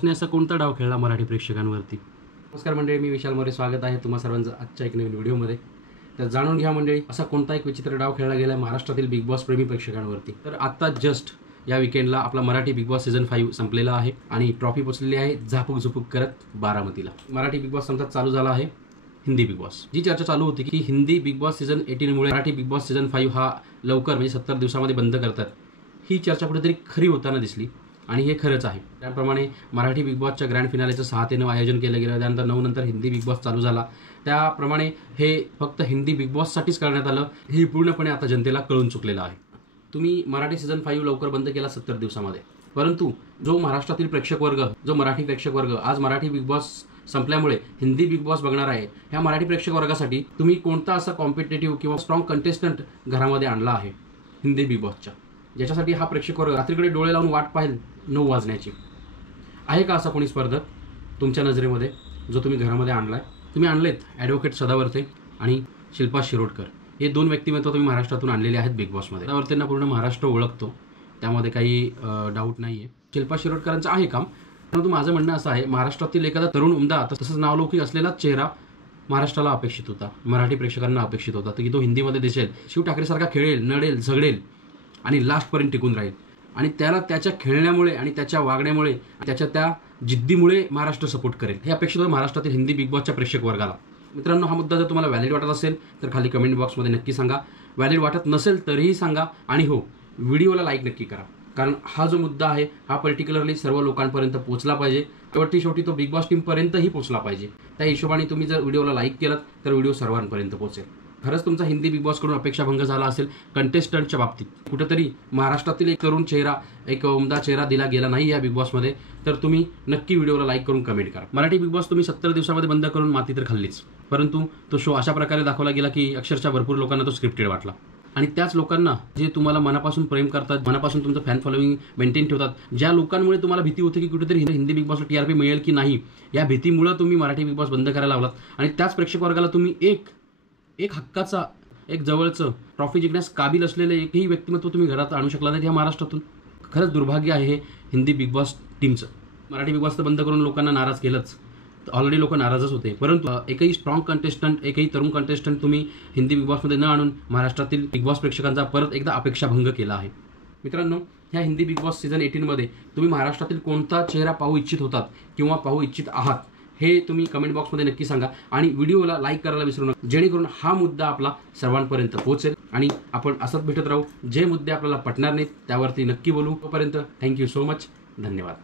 उसने असा कोणता डाव खेळला मराठी प्रेक्षकांवरती? नमस्कार मंडळी, मी विशाल मोरे. स्वागत आहे तुम्हा सर्वांचं आजच्या एक नवीन व्हिडिओमध्ये. तर जाणून घ्या मंडळी, असा कोणता एक विचित्र डाव खेळला गेला महाराष्ट्रातील बिग बॉस प्रेमी प्रेक्षकांवरती. तर आता जस्ट या विकेंडला आपला मराठी बिग बॉस सीझन 5 संपलेला आहे आणि ट्रॉफी पोचलेली आहे झापूक झुपूक करत बारामतीला. मराठी बिग बॉस संपतात चालू झाला आहे हिंदी बिग बॉस. जी चर्चा चालू होती की हिंदी बिग बॉस सीझन 18 मुळे मराठी बिग बॉस सीझन 5 हा लवकर म्हणजे 70 दिवसामध्ये बंद करतात, ही चर्चा कुठेतरी खरी होताना दिसली आणि हे खरंच आहे. त्याप्रमाणे मराठी बिग बॉसच्या ग्रँड फिनालेचं 6 ते 9 आयोजन केलं गेलं. त्यानंतर 9 नंतर हिंदी बिग बॉस चालू झाला. त्याप्रमाणे हे फक्त हिंदी बिग बॉससाठीच करण्यात आलं, हे पूर्णपणे आता जनतेला कळून चुकलेलं आहे. तुम्ही मराठी सीझन 5 लवकर बंद केला 70 दिवसामध्ये, परंतु जो महाराष्ट्रातील प्रेक्षक वर्ग, जो मराठी प्रेक्षक वर्ग आज मराठी बिग बॉस संपल्यामुळे हिंदी बिग बॉस बघणार आहे, ह्या मराठी प्रेक्षक वर्गासाठी तुम्ही कोणता असा कॉम्पिटेटिव्ह किंवा स्ट्रॉंग कंटेस्टंट घरामध्ये आणला आहे हिंदी बिग बॉसच्या, ज्याच्यासाठी हा प्रेक्षक वर्ग रात्रीकडे डोळे लावून वाट पाहिल 9 वाजण्याची? आहे का असा कोणी स्पर्धक तुमच्या नजरेमध्ये जो तुम्ही घरामध्ये आणलाय? तुम्ही आणलेत ॲडव्होकेट सदावर्ते आणि शिल्पा शिरोडकर, हे 2 व्यक्तिमत्व तुम्ही महाराष्ट्रातून आणलेले आहेत बिग बॉसमध्ये. सदावर्तेंना पूर्ण महाराष्ट्र ओळखतो, त्यामध्ये काही डाऊट नाही आहे. शिल्पा शिरोडकरांचं आहे काम, परंतु माझं म्हणणं असं आहे, महाराष्ट्रातील एखादा तरुण उमदा तसंच नावलौकिक असलेला चेहरा महाराष्ट्राला अपेक्षित होता, मराठी प्रेक्षकांना अपेक्षित होता, की तो हिंदीमध्ये दिसेल, शिव ठाकरेसारखा खेळेल, नडेल, झगडेल आणि लास्टपर्यंत टिकून राहील. आणि त्याला त्याच्या खेळण्यामुळे आणि त्याच्या वागण्यामुळे, त्याच्या त्या जिद्दीमुळे महाराष्ट्र सपोर्ट करेल, हे अपेक्षित होतं महाराष्ट्रातील हिंदी बिग बॉसच्या प्रेक्षक वर्गाला. मित्रांनो, हा मुद्दा जर तुम्हाला व्हॅलिड वाटत असेल तर खाली कमेंट बॉक्समध्ये नक्की सांगा. व्हॅलिड वाटत नसेल तरीही सांगा. आणि हो, व्हिडिओला लाईक नक्की करा, कारण हा जो मुद्दा आहे हा पर्टिक्युलरली सर्व लोकांपर्यंत पोहोचला पाहिजे. शेवटी तो बिग बॉस टीमपर्यंतही पोहोचला पाहिजे. त्या हिशोबाने तुम्ही जर व्हिडिओला लाईक केलं तर व्हिडिओ सर्वांपर्यंत पोहोचेल. खरंच तुमचा हिंदी बिग बॉसकडून अपेक्षाभंग झाला असेल कंटेस्टंटच्या बाबतीत, कुठेतरी महाराष्ट्रातील एक तरुण चेहरा, एक उमदा चेहरा दिला गेला नाही या बिग बॉसमध्ये, तर तुम्ही नक्की व्हिडिओला लाईक करून कमेंट करा. मराठी बिग बॉस तुम्ही 70 दिवसामध्ये बंद करून माती तर खाल्लीच, परंतु तो शो अशा प्रकारे दाखवला गेला की अक्षरशः भरपूर लोकांना तो स्क्रिप्टेड वाटला. आणि त्याच लोकांना जे तुम्हाला मनापासून प्रेम करतात, मनापासून तुमचं फॅन फॉलोइंग मेंटेन ठेवतात, ज्या लोकांमुळे तुम्हाला भीती होती की कुठेतरी हिंदी बिग बॉसला TRP मिळेल की नाही, या भीतीमुळे तुम्ही मराठी बिग बॉस बंद करायला लावलात. आणि त्याच प्रेक्षक वर्गाला तुम्ही एक हक्काचा, एक जवळचं, ट्रॉफी जिंकण्यास काबिल असलेलं एकही व्यक्तिमत्व तुम्ही घरात आणू शकला नाही या महाराष्ट्रातून. खरंच दुर्भाग्य आहे हे हिंदी बिग बॉस टीमचं. मराठी बिग बॉस तर बंद करून लोकांना नाराज केलंच, ऑलरेडी लोक नाराजच होते, परंतु एकही स्ट्रॉंग कंटेस्टंट, एकही तरुण कंटेस्टंट तुम्ही हिंदी बिग बॉसमध्ये न आणून महाराष्ट्रातील बिग बॉस प्रेक्षकांचा परत एकदा अपेक्षाभंग केला आहे. मित्रांनो, ह्या हिंदी बिग बॉस सीझन 18मध्ये तुम्ही महाराष्ट्रातील कोणता चेहरा पाहू इच्छित होतात किंवा पाहू इच्छित आहात, हे तुम्ही कमेंट बॉक्समध्ये नक्की सांगा. आणि व्हिडिओला लाईक करायला विसरू नका, जेणेकरून हा मुद्दा आपला सर्वांपर्यंत पोहोचेल आणि आपण असंच भेटत राहू. जे मुद्दे आपल्याला पटणार नाहीत त्यावरती नक्की बोलू. तोपर्यंत थँक्यू सो मच. धन्यवाद.